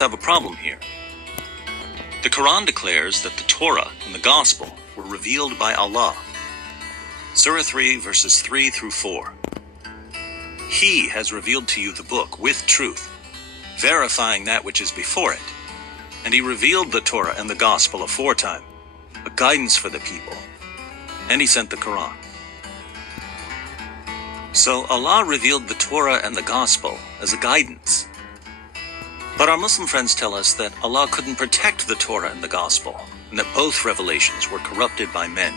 have a problem here. The Quran declares that the Torah and the Gospel were revealed by Allah. Surah 3, verses 3 through 4. He has revealed to you the book with truth, verifying that which is before it. And He revealed the Torah and the Gospel aforetime, a guidance for the people. And He sent the Quran. So Allah revealed the Torah and the Gospel as a guidance. But our Muslim friends tell us that Allah couldn't protect the Torah and the Gospel, and that both revelations were corrupted by men.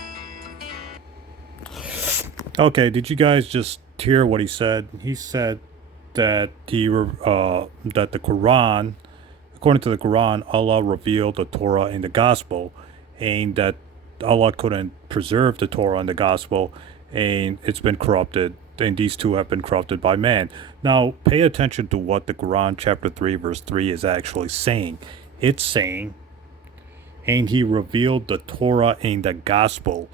Okay, did you guys just hear what he said? He said that that the Quran, according to the Quran, Allah revealed the Torah and the Gospel, and that Allah couldn't preserve the Torah and the Gospel, and it's been corrupted, and these two have been corrupted by man. Now, pay attention to what the Quran, chapter 3, verse 3, is actually saying. It's saying, and He revealed the Torah and the Gospel.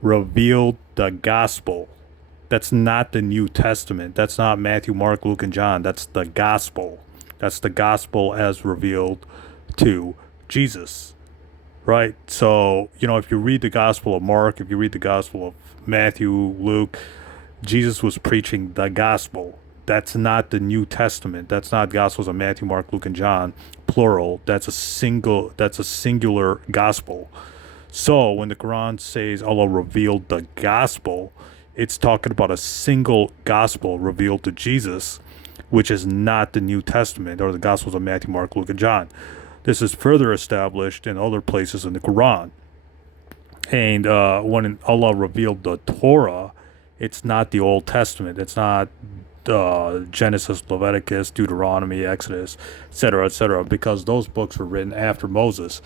Revealed the Gospel. That's not the New Testament. That's not Matthew, Mark, Luke, and John. That's the Gospel. That's the Gospel as revealed to Jesus. Right? So, if you read the Gospel of Mark, if you read the Gospel of Matthew, Luke, Jesus was preaching the Gospel. That's not the New Testament. That's not Gospels of Matthew, Mark, Luke, and John, plural. That's a singular Gospel. So when the Quran says Allah revealed the Gospel, it's talking about a single Gospel revealed to Jesus, which is not the New Testament or the Gospels of Matthew, Mark, Luke, and John. This is further established in other places in the Quran. And when Allah revealed the Torah, it's not the Old Testament. It's not Genesis, Leviticus, Deuteronomy, Exodus, etc., because those books were written after Moses.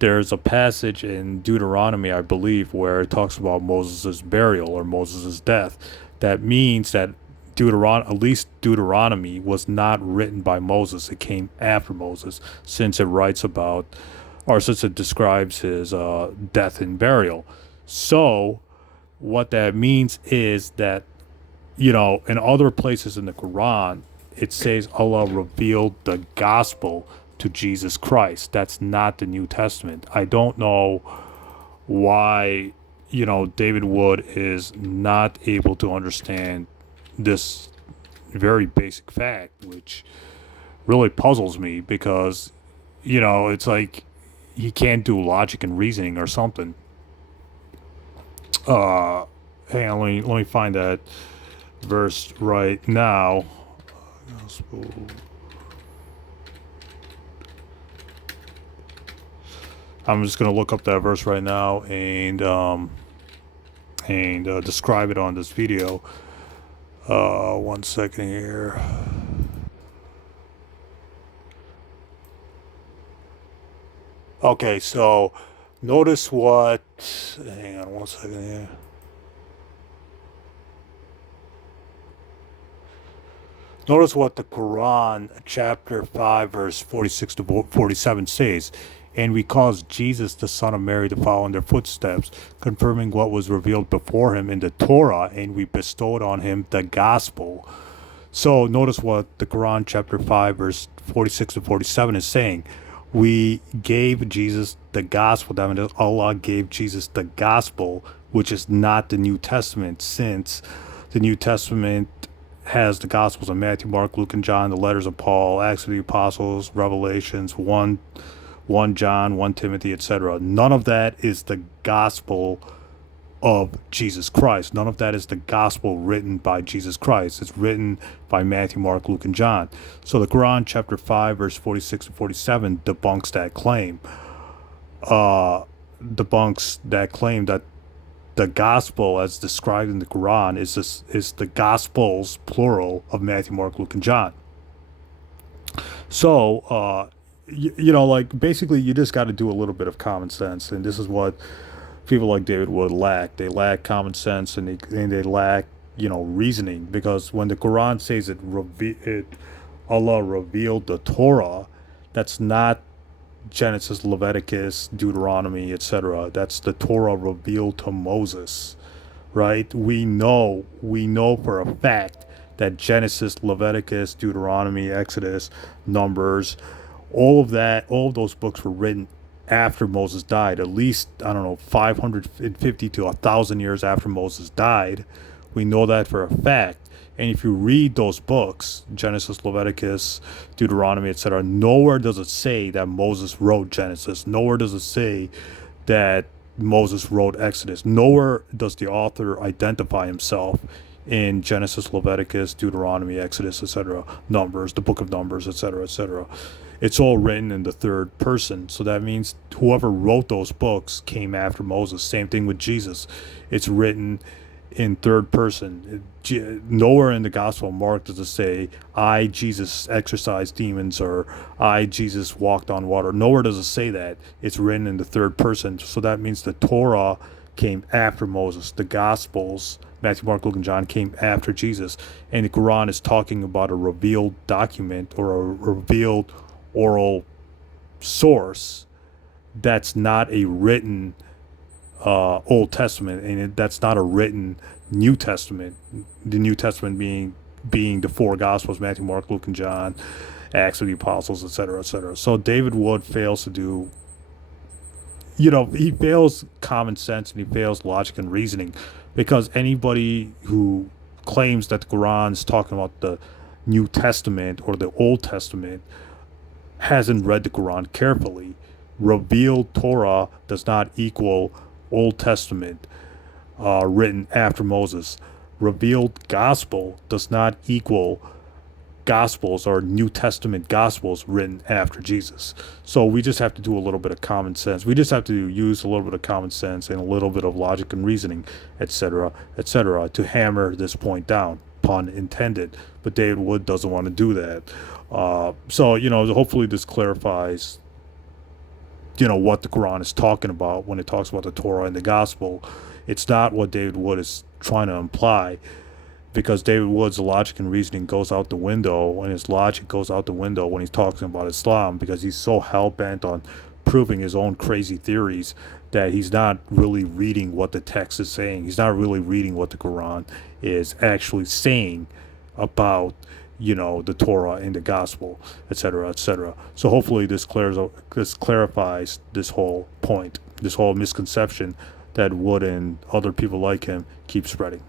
There's a passage in Deuteronomy, I believe, where it talks about Moses' burial or Moses' death. That means that at least Deuteronomy was not written by Moses. It came after Moses, since it since it describes his death and burial. So what that means is that, in other places in the Quran, it says Allah revealed the Gospel to Jesus Christ. That's not the New Testament. I don't know why, David Wood is not able to understand this very basic fact, which really puzzles me because, it's like he can't do logic and reasoning or something. Hang on, let me find that verse right now. I'm just going to look up that verse right now and describe it on this video. 1 second here. Okay, so notice what. Hang on 1 second here. Notice what the Quran, chapter 5, verse 46 to 47 says. And we caused Jesus, the son of Mary, to follow in their footsteps, confirming what was revealed before him in the Torah, and we bestowed on him the gospel. So notice what the Quran, chapter 5, verse 46 to 47 is saying. We gave Jesus the gospel. That means Allah gave Jesus the gospel, which is not the New Testament, since the New Testament has the Gospels of Matthew, Mark, Luke, and John, the letters of Paul, Acts of the Apostles, Revelations, 1 John, 1 Timothy, etc. None of that is the gospel of Jesus Christ. None of that is the gospel written by Jesus Christ. It's written by Matthew, Mark, Luke, and John. So the Quran, chapter 5, verse 46 and 47, debunks that claim. Debunks that claim that the gospel, as described in the Quran, is the gospels, plural, of Matthew, Mark, Luke, and John. So, basically, you just got to do a little bit of common sense, and this is what people like David Wood lack. They lack common sense, and they lack, reasoning, because when the Quran says Allah revealed the Torah, that's not Genesis, Leviticus, Deuteronomy, etc. That's the Torah revealed to Moses, right? We know for a fact that Genesis, Leviticus, Deuteronomy, Exodus, Numbers, all of those books were written after Moses died, at least, I don't know, 550 to 1,000 years after Moses died. We know that for a fact. And if you read those books, Genesis, Leviticus, Deuteronomy, etc., nowhere does it say that Moses wrote Genesis. Nowhere does it say that Moses wrote Exodus. Nowhere does the author identify himself in Genesis, Leviticus, Deuteronomy, Exodus, etc., Numbers, the book of Numbers, etc., etc. It's all written in the third person. So that means whoever wrote those books came after Moses. Same thing with Jesus. It's written in third person. Nowhere in the Gospel of Mark does it say, I, Jesus, exorcised demons, or I, Jesus, walked on water. Nowhere does it say that. It's written in the third person. So that means the Torah came after Moses. The Gospels, Matthew, Mark, Luke, and John, came after Jesus. And the Quran is talking about a revealed document or a revealed oral source that's not a written Old Testament, and that's not a written New Testament. The New Testament being the four Gospels: Matthew, Mark, Luke, and John, Acts of the Apostles, etc., etc. So David Wood fails to do, he fails common sense and he fails logic and reasoning, because anybody who claims that the Quran is talking about the New Testament or the Old Testament hasn't read the Quran carefully. Revealed Torah does not equal Old Testament written after Moses. Revealed Gospel does not equal Gospels or New Testament Gospels written after Jesus. So we just have to do a little bit of common sense. We just have to use a little bit of common sense and a little bit of logic and reasoning, etc., etc., to hammer this point down. Pun intended. But David Wood doesn't want to do that. So hopefully this clarifies what the Quran is talking about when it talks about the Torah and the Gospel. It's not what David Wood is trying to imply, because David Wood's logic and reasoning goes out the window, and his logic goes out the window when he's talking about Islam, because he's so hell-bent on proving his own crazy theories that he's not really reading what the text is saying. He's not really reading what the Quran is actually saying about the Torah and the Gospel, etc., etc. So hopefully this clarifies this whole point, this whole misconception that Wood and other people like him keep spreading.